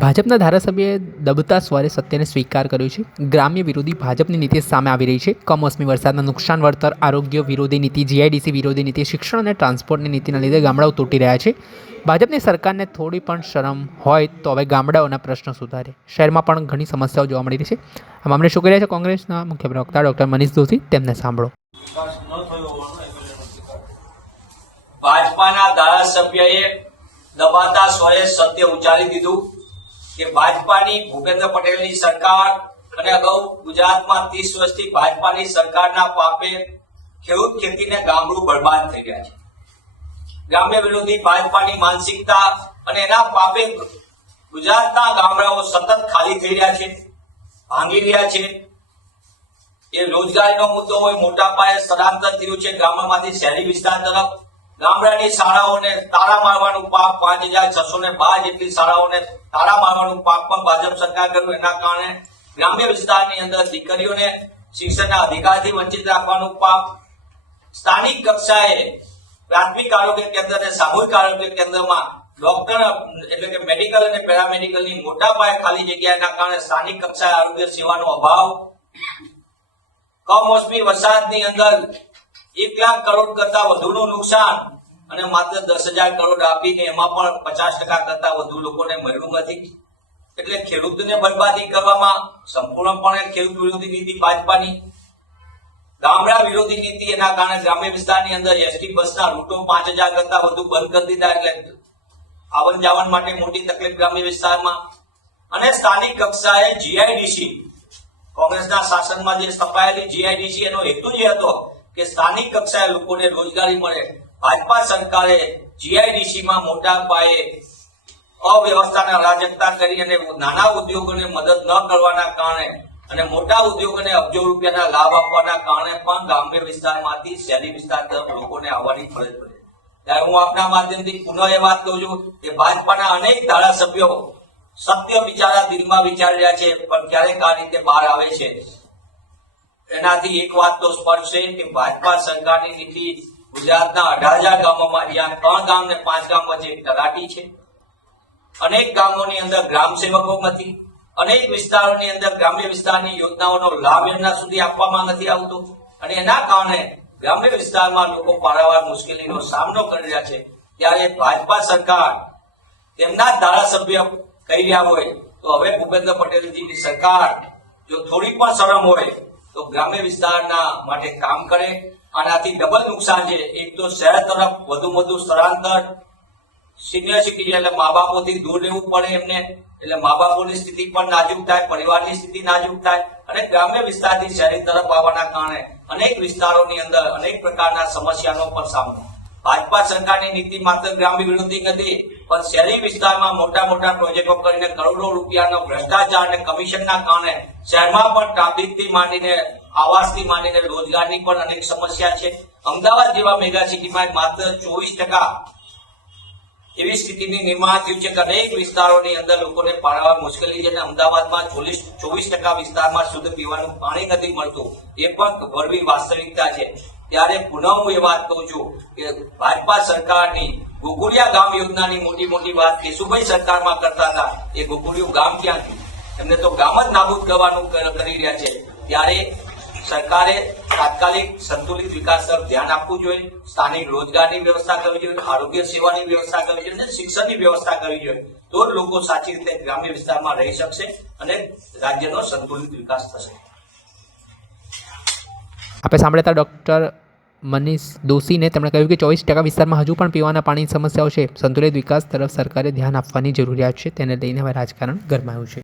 ભાજપના ધારાસભ્યએ દબતા સ્વરે સત્યને સ્વીકાર કર્યો છે. ગ્રામ્ય વિરોધી ભાજપની નીતિ સામે આવી રહી છે. કમોસમી વરસાદના નુકસાન વળતર, આરોગ્ય વિરોધી નીતિ જીઆઈડીસી વિરોધી નીતિ, શિક્ષણ અને ટ્રાન્સપોર્ટની નીતિના લીધે ગામડાઓ તૂટી રહ્યા છે. ભાજપની સરકારને થોડી પણ શરમ હોય તો હવે ગામડાઓના પ્રશ્નો સુધારે. શહેરમાં પણ ઘણી સમસ્યાઓ જોવા મળી રહી છે. આ મામલે શું કરી રહ્યા છે કોંગ્રેસના મુખ્ય પ્રવક્તા ડૉક્ટર મનીષ દોશી? તેમને સાંભળો. ભાજપાના ધારાસભ્યએ દબાતા સ્વરે સત્ય ઉચ્ચારી દીધું. કે ભાજપાની ભૂપેન્દ્ર પટેલની સરકાર અને અગાઉ ગુજરાતમાં ત્રીસ વર્ષથી ભાજપાની સરકારના પાપે ખેડૂત ખેતીને ગામડું બરબાદ થઈ ગયા છે. ગ્રામ્ય વિરોધી ભાજપાની માનસિકતા અને એના પાપે ગુજરાતના ગામડાઓ સતત ખાલી થઈ રહ્યા છે, ભાંગી રહ્યા છે. એ રોજગારીનો મુદ્દો હોય, મોટા પાયે સ્થળાંતર થયું છે. ગામડામાંથી શહેરી વિસ્તાર તરફ ગામડાની શાળાઓને તારા મારવાનું પાપ પાંચ હજાર છસો ને બાર જેટલી શાળાઓને તાળા મારવાનું પાપ પણ ભાજપ સરકાર કર્યું. એના કારણે ગ્રામ્ય વિસ્તારની અંદર દીકરીઓને શિક્ષણના અધિકારથી વંચિત રાખવાનું પાપ સ્થાનિક કક્ષાએ પ્રાથમિક આરોગ્ય કેન્દ્ર અને સામૂહિક આરોગ્ય કેન્દ્રમાં ડોક્ટર એટલે કે મેડિકલ અને પેરામેડિકલની મોટા પાયે ખાલી જગ્યાના કારણે સ્થાનિક કક્ષાએ આરોગ્ય સેવાનો અભાવ. કમોસમી વરસાદની અંદર એક લાખ કરોડ કરતા વધુનું નુકસાન અને માત્ર દસ હજાર કરોડ આપીને એમાં પણ પચાસ ટકા કરતા વધુ લોકોને મળ્યું નથી. એટલે ખેડૂતને બરબાદી કરવામાં સંપૂર્ણપણે ખેડૂત વિરોધી નીતિ ભાજપાની. ગામડા વિરોધી નીતિ એના કારણે ગ્રામ્ય વિસ્તારની અંદર એસટી બસના રૂટો પાંચ હજાર કરતા વધુ બંધ કરી દીધા એટલે આવન જાવન માટે મોટી તકલીફ ગ્રામ્ય વિસ્તારમાં. અને સ્થાનિક કક્ષાએ જીઆઈડીસી કોંગ્રેસના શાસનમાં જે સ્થપાયેલી જીઆઈડીસી એનો હેતુ જે હતો કે સ્થાનિક કક્ષાએ લોકોને રોજગારી મળે. ભાજપા સરકારે જીઆઈડીસીમાં મોટા પાયે અવ્યવસ્થાને અરાજકતા કરી અને નાના ઉદ્યોગોને મદદ ન કરવાના કારણે અને મોટા ઉદ્યોગોને અબજો રૂપિયાના લાભ આપવાના કારણે પણ ગ્રામ્ય વિસ્તારમાંથી શહેરી વિસ્તાર તરફ લોકોને આવવાની ફરજ પડે. ત્યારે હું આપના માધ્યમથી પુનઃ એ વાત કહું છું કે ભાજપાના અનેક ધારાસભ્યો સત્ય બિચારા દિલમાં વિચારી રહ્યા છે, પણ ક્યારેક આ રીતે બહાર આવે છે. એનાથી એક વાત તો સ્પષ્ટ છે કે ભાજપા સરકારની નીતિ ગુજરાતના અઢાર હજાર ગામોમાં જ્યાં ત્રણ ગામ ને પાંચ ગામ વચ્ચે તલાટી છે. અનેક ગામોની અંદર ગ્રામ સેવકો નથી. અનેક વિસ્તારોની અંદર ગ્રામ્ય વિસ્તારની યોજનાઓનો લાભ એમના સુધી આપવામાં નથી આવતો. અને એના કારણે ગ્રામ્ય વિસ્તારમાં લોકો પારાવાર મુશ્કેલીનો સામનો કરી રહ્યા છે. ત્યારે ભાજપા સરકાર તેમના ધારાસભ્ય કહી રહ્યા હોય તો હવે ભૂપેન્દ્ર પટેલજીની સરકાર જો થોડી પણ શરમ હોય તો ગ્રામ્ય વિસ્તારના માટે કામ કરે આનાથી ડબલ નુકસાન છે. એક તો શહેર તરફ વધુ વધુ સ્થળાંતર સિનિયર સિટીઝન એટલે મા બાપોથી દૂર રહેવું પડે એમને, એટલે મા બાપોની સ્થિતિ પણ નાજુક થાય, પરિવારની સ્થિતિ નાજુક થાય અને ગ્રામ્ય વિસ્તારથી શહેરી તરફ આવવાના કારણે અનેક વિસ્તારોની અંદર અનેક પ્રકારના સમસ્યાનો પણ સામનો. ભાજપા સરકારની નીતિ માત્ર ગ્રામ્ય વિરોધી નથી પણ શહેરી વિસ્તારમાં મોટા મોટા પ્રોજેક્ટો કરીને કરોડો રૂપિયાનો ભ્રષ્ટાચાર અને કમિશનના કારણે શહેરમાં પણ ટ્રાફિકથી માંડીને આવાસથી માંડીને રોજગારની પણ અનેક સમસ્યા છે. અમદાવાદ જેવા મેગા સિટીમાં માત્ર ચોવીસ ટકા એવી સ્થિતિની નિર્માણ થયું છે કે અનેક વિસ્તારોની અંદર લોકોને પાડવા મુશ્કેલી છે અને અમદાવાદમાં ચોવીસ ચોવીસ ટકા વિસ્તારમાં શુદ્ધ પીવાનું પાણી નથી મળતું. એ પણ ભરવી વાસ્તવિકતા છે. ત્યારે પુનઃ હું એ વાત કહું છું કે ભાજપા સરકારની ગોકુળિયા ગામ યોજનાની મોટી મોટી વાત કેશુભાઈ સરકારમાં કરતા હતા, એ ગોકુળિયું ગામ ક્યાં એમને તો ગામ જ નાબૂદ કરવાનું કરી રહ્યા છે. ત્યારે સરકારે તાત્કાલિક સંતુલિત વિકાસ તરફ ધ્યાન આપવું જોઈએ, સ્થાનિક રોજગારની વ્યવસ્થા કરવી જોઈએ, આરોગ્ય સેવાની વ્યવસ્થા કરવી જોઈએ અને શિક્ષણની વ્યવસ્થા કરવી જોઈએ, તો લોકો સાચી રીતે ગ્રામ્ય વિસ્તારમાં રહી શકશે અને રાજ્યનો સંતુલિત વિકાસ થશે. આપણે સાંભળતા ડૉક્ટર મનીષ દોશીને તેમણે કહ્યું કે ચોવીસ ટકા વિસ્તારમાં હજુ પણ પીવાના પાણીની સમસ્યાઓ છે. સંતુલિત વિકાસ તરફ સરકારે ધ્યાન આપવાની જરૂરિયાત છે. તેને લઈને હવે રાજકારણ ગરમાયું છે.